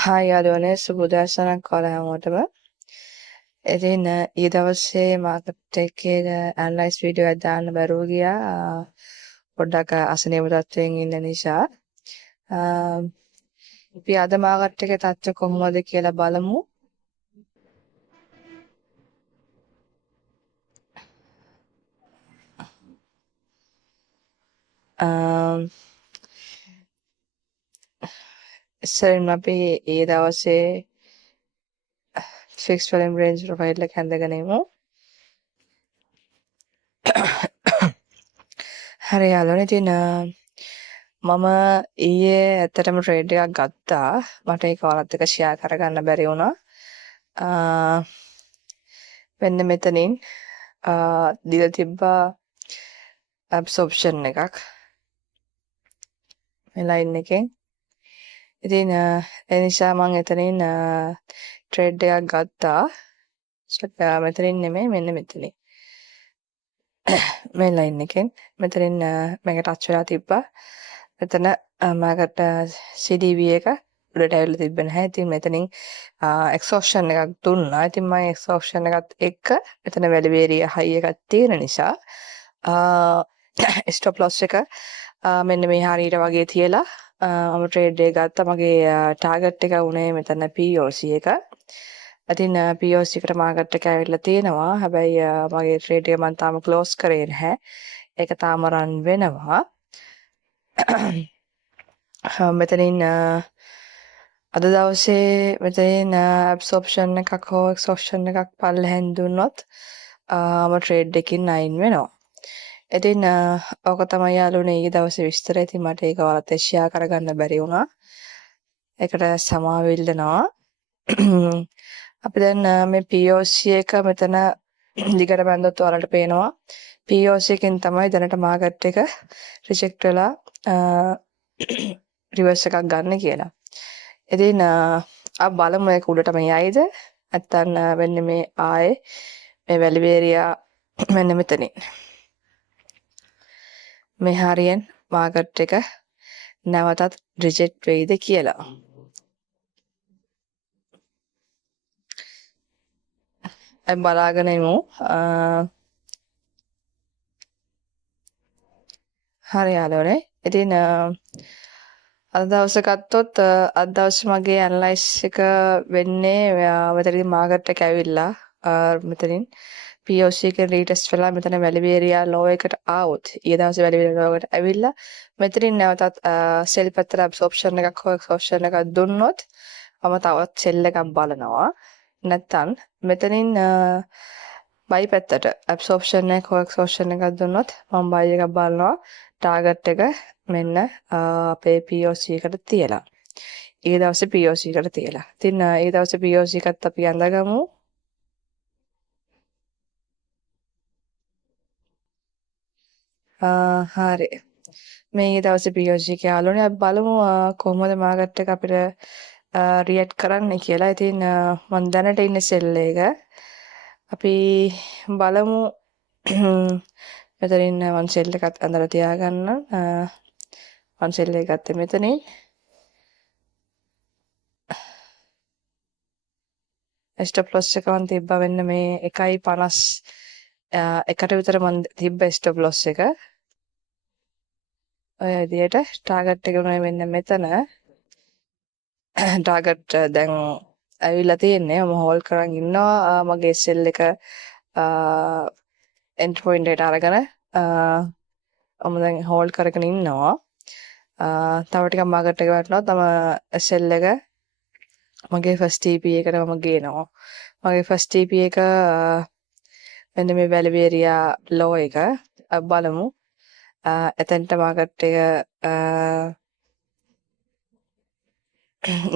Hi යාළුවනේ සුබ උදෑසනක් ඔයාලා හැමෝටම. ඉතින් ඊ දවසේ මාකට් එකේ ඇනලයිස් වීඩියෝ එකක් දාන්න බැරුව ගියා. පොඩ්ඩක් අසනීප තත්ත්වයෙන් ඉන්න නිසා. අපි අද මාකට් එකේ තත්ත්වය කොහොමද කියලා බලමු. ඉස්සරින් අපි ඊ දවසේ ෆික්ස් වලින් රේන්ජ් ප්‍රොෆයිල් එක හැඳගෙන ඉමු. හරි යාළුවනේ ඉතින් මම ඊයේ ඇත්තටම ට්‍රේඩ් එකක් ගත්තා. මට ඒක ඔයාලත් එක්ක ෂෙයා කරගන්න බැරි වුණා. මෙන්න මෙතනින් දීලා තිබ්බා ඇබ්සොප්ෂන් එකක් මේ ලයින් එකෙන්. ඉතින් ඒ නිසා මම එතනින් ට්‍රේඩ් එකක් ගත්තා. මෙතනින් නෙමෙයි මෙන්න මෙතනින්. මේ ලයින් එකෙන් මෙතනින් මේක ටච් වෙලා තිබ්බා. මෙතන මාකට CDV එක උඩට ඇවිල්ලා තිබ්බේ නැහැ. ඉතින් මෙතනින් එක්සෝෂන් එකක් දුන්නා. ඉතින් මම එක්සෝෂන් එකත් එක්ක මෙතන වැලිබේරිය හයි එකක් තියෙන නිසා ස්ටොප් ලොස් එක මෙන්න මේ හරියට වගේ තියලා මම ට්‍රේඩ් එක ගත්තා. මගේ ටාගට් එක උනේ මෙතන POC එක. ඉතින් POC එකට මාකට් එක ඇවිල්ලා තියෙනවා. හැබැයි මගේ ට්‍රේඩ් එක මම තාම ක්ලෝස් කරේ නැහැ. ඒක තාම රන් වෙනවා. මෙතනින් අද දවසේ මෙතනින් ඇබ්සොප්ෂන් එකක් හෝ එක්සොප්ෂන් එකක් පල්ලෙහෙන් දුන්නොත් මම ට්‍රේඩ් එකකින් අයින් වෙනවා. ඉතින් ඕක තමයි යාළුවනේ ඊයේ දවසේ විස්තරය. ඉතින් මට ඒක ඔයාලත් එක්ක ෂෙයා කරගන්න බැරි වුණා. ඒකට සමාව ඉල්ලනවා. අපි දැන් මේ POC එක මෙතන දිගට බැලුවොත් ඔයාලට පේනවා POC එකෙන් තමයි දැනට මාකට් එක රිජෙක්ට් වෙලා රිවර්ස් එකක් ගන්න කියලා. ඉතින් අපි බලමු ඒක උඩටම යයිද නැත්නම් වෙන්නේ මේ ආයේ මේ වැලිබේරියා මෙන්න මෙතනින් මේ හරියෙන් මාකට් එක නැවතත් රිජෙක්ට් වෙයිද කියලා. අපි බලාගෙන ඉමු. හරි යාළුවනේ. ඉතින් අද දවසේ ගත්තොත් අද දවසේ මගේ ඇනලයිස් එක වෙන්නේ මෙතනින් මාකට් එක ඇවිල්ලා මෙතනින් POC එකෙන් රීටෙස්ට් වෙලා මෙතන වැලිබේරියා ලෝ එකට ආවොත් ඊයේ දවසේ වැලිබේරියා ලෝ එකට ඇවිල්ලා මෙතනින් නැවතත් සෙල් පැත්තට ඇබ්සොප්ෂන් එකක් හෝ එක්සොප්ෂන් එකක් දුන්නොත් මම තවත් සෙල් එකක් බලනවා. නැත්තම් මෙතනින් බයි පැත්තට ඇබ්සොප්ෂන් එක හෝ එක්සොප්ෂන් එකක් දුන්නොත් මම බයි එකක් බලනවා. ටාගට් එක මෙන්න අපේ POC එකට තියලා. ඊයේ දවසේ POC එකට තියලා. ඉතින් ඊයේ දවසේ POC එකත් අපි අඳගමු. හරි. මේ ඊයේ දවසේ POC එක යාළුවනේ අපි බලමු කොහොමද මාකට් එක අපිට රියැක්ට් කරන්න කියලා. ඉතින් මම දැනට ඉන්නේ සෙල් එක. අපි බලමු මෙතනින් මම සෙල් එකත් අඳලා තියාගන්න. මම සෙල් එක ගත්තේ මෙතනින්. ස්ටොප් ලොස් එක මම තිබ්බා වෙන්න මේ 1.50 එකට විතර මම තිබ්බ ස්ටොප් ලොස් එක. ඔය විදියට ටාගට් එක උනේ මෙන්න මෙතන. ටාගට් දැන් ඇවිල්ලා තියෙන්නේ. මම හෝල්ඩ් කරන් ඉන්නවා. මගේ සෙල් එක එන්ට් පොයින්ට් එකට අරගෙන මම දැන් හෝල්ඩ් කරගෙන ඉන්නවා. තව ටිකක් මාකට් එක වැටුණොත් මම සෙල් එක මගේ ෆස්ට් TP එකට මම ගේනවා. මගේ ෆස්ට් TP එක මෙන්න මේ වැලිබේරියා ලෝ එක බලමු. එතෙන්ට මාකට් එක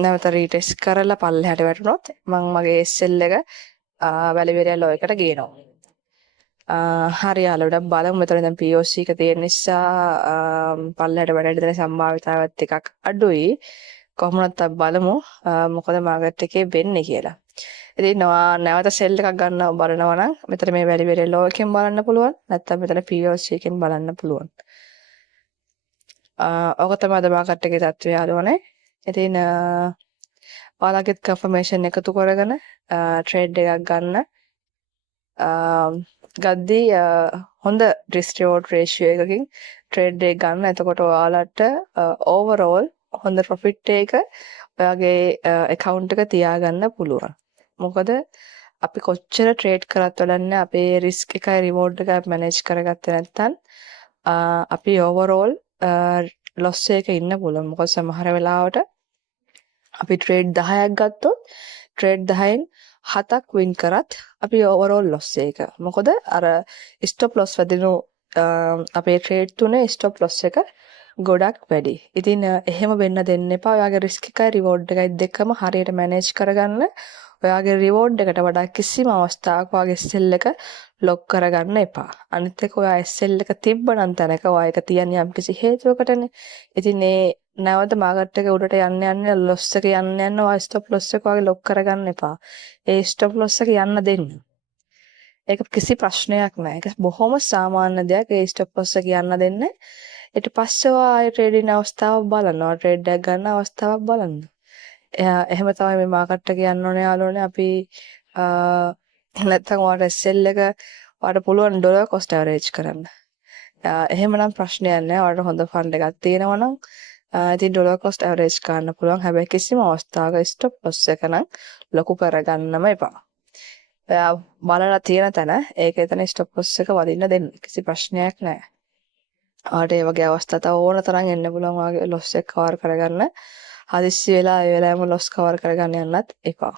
නැවත රීටෙස්ට් කරලා පල්ලෙහාට වැටුණොත් මම මගේ සෙල් එක වැලිබේරියා ලෝ එකට ගේනවා. හරි යාළුවෝ බලමු මෙතන දැන් POC එක තියෙන නිසා පල්ලෙහාට වැඩ දෙන සම්භාවිතාවත් ටිකක් අඩුයි. කොහොමවත් අපි බලමු මොකද මාකට් එකේ වෙන්නේ කියලා. ඉතින් නැවත සෙල් එකක් ගන්න බලනවා නම් මෙතන මේ වැලිබේරියා ලෝ එකෙන් බලන්න පුළුවන්. නැත්නම් මෙතන POC එකෙන් බලන්න පුළුවන්. ඔක තමයි අද මාකට් එකේ තත්ත්වය යාළුවනේ. ඉතින් ඔයාලගෙත් කන්ෆර්මේෂන් එකතු කරගෙන ට්‍රේඩ් එකක් ගන්න. ගද්දී හොඳ රිස්ක් රිවෝඩ් රේෂියෝ එකකින් ට්‍රේඩ් එක ගන්න. එතකොට ඔයාලට ඕවරෝල් හොඳ ප්‍රොෆිට් එක ඔයාගේ account එක තියාගන්න පුළුවන්. මොකද අපි කොච්චර ට්‍රේඩ් කරත් වැඩන්නේ අපේ රිස්ක් එකයි රිවෝඩ් එකයි මැනේජ් කරගත්තේ නැත්නම් අපි ඕවරෝල් ලොස් එකක ඉන්න පුළුවන්. මොකද සමහර වෙලාවට අපි ට්‍රේඩ් 10ක් ගත්තොත් ට්‍රේඩ් 10න් 7ක් වින් කරත් අපි ඕවරෝල් ලොස් එක. මොකද අර ස්ටොප් ලොස් වැදිනු අපේ ට්‍රේඩ් තුනේ ස්ටොප් ලොස් එක ගොඩක් වැඩි. ඉතින් එහෙම වෙන්න දෙන්න එපා. ඔයාගේ රිස්ක් එකයි රිවෝඩ් එකයි දෙකම හරියට මැනේජ් කරගන්න. ඔයාගේ රිවෝඩ් එකට වඩා කිසිම අවස්ථාවක ඔයාගේ SL එක ලොක් කරගන්න එපා. අනිත් එක ඔයා SL එක තිබ්බනම් තැනක ඔයා ඒක තියන්නේ යම්කිසි හේතුවකටනේ. ඉතින් ඒ නැවත මාකට් එක උඩට යන්න ලොස් එක යන්න ඔයා ස්ටොප් ලොස් එක ඔයාගේ ලොක් කරගන්න එපා. ඒ ස්ටොප් ලොස් එක යන්න දෙන්න. ඒක කිසි ප්‍රශ්නයක් නෑ. ඒක බොහොම සාමාන්‍ය දෙයක්. ඒ ස්ටොප් ලොස් එක යන්න දෙන්න. ඊට පස්සේ ආයෙ ට්‍රේඩින් අවස්ථාවක් බලනවා. ට්‍රේඩ් එකක් ගන්න අවස්ථාවක් බලන්න. එහෙම තමයි මේ මාකට් එක යන්න ඕනේ යාළුවනේ. අපි නැත්තම් ඔයාලට SL එක ඔයාලට පුළුවන් ඩොලර් කොස්ට් ඇවරේජ් කරන්න. එහෙමනම් ප්‍රශ්නයක් නෑ. ඔයාලට හොඳ ෆන්ඩ් එකක් තියෙනවා නම් ඉතින් ඩොලර් කොස්ට් ඇවරේජ් කරන්න පුළුවන්. හැබැයි කිසිම අවස්ථාවක ස්ටොප් ලොස් එක නම් ලොකු කරගන්නම එපා. ඔයා බලලා තියෙන තැන ඒක එතන ස්ටොප් ලොස් එක වදින්න දෙන්න. කිසි ප්‍රශ්නයක් නෑ. ආට ඒ වගේ අවස්ථා තව ඕන තරම් එන්න පුළුවන් වාගේ ලොස් එක කවර් කරගන්න. හදිස්සි වෙලා ඒ වෙලාවෙම ලොස් කවර් කරගන්න යන්නත් එපා.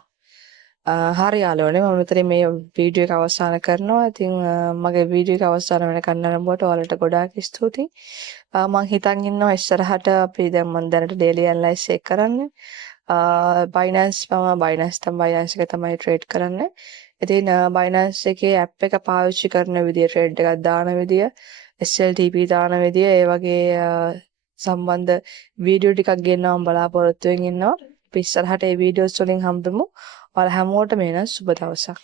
හරි යාළුවනේ මම මෙතන මේ වීඩියෝ එක අවසන් කරනවා. ඉතින් මගේ වීඩියෝ එක අවසන් වෙනකන් නරඹුවට ඔයාලට ගොඩාක් ස්තුතියි. මම හිතන් ඉන්නවා ඉස්සරහට අපි දැන් මම දැනට ඩේලි ඇනලයිස් එක කරන්නේ. Binance එක තමයි ට්‍රේඩ් කරන්නේ. ඉතින් Binance එකේ ඇප් එක පාවිච්චි කරන විදිය ට්‍රේඩ් එකක් දාන විදිය SLTP දාන විදිය ඒ වගේ සම්බන්ධ වීඩියෝ ටිකක් ගෙන්නවම බලාපොරොත්තු වෙමින් ඉන්නවා. අපි ඉස්සරහට මේ වීඩියෝස් වලින් හම්බෙමු. ඔයාලා හැමෝටම එන සුබ දවසක්.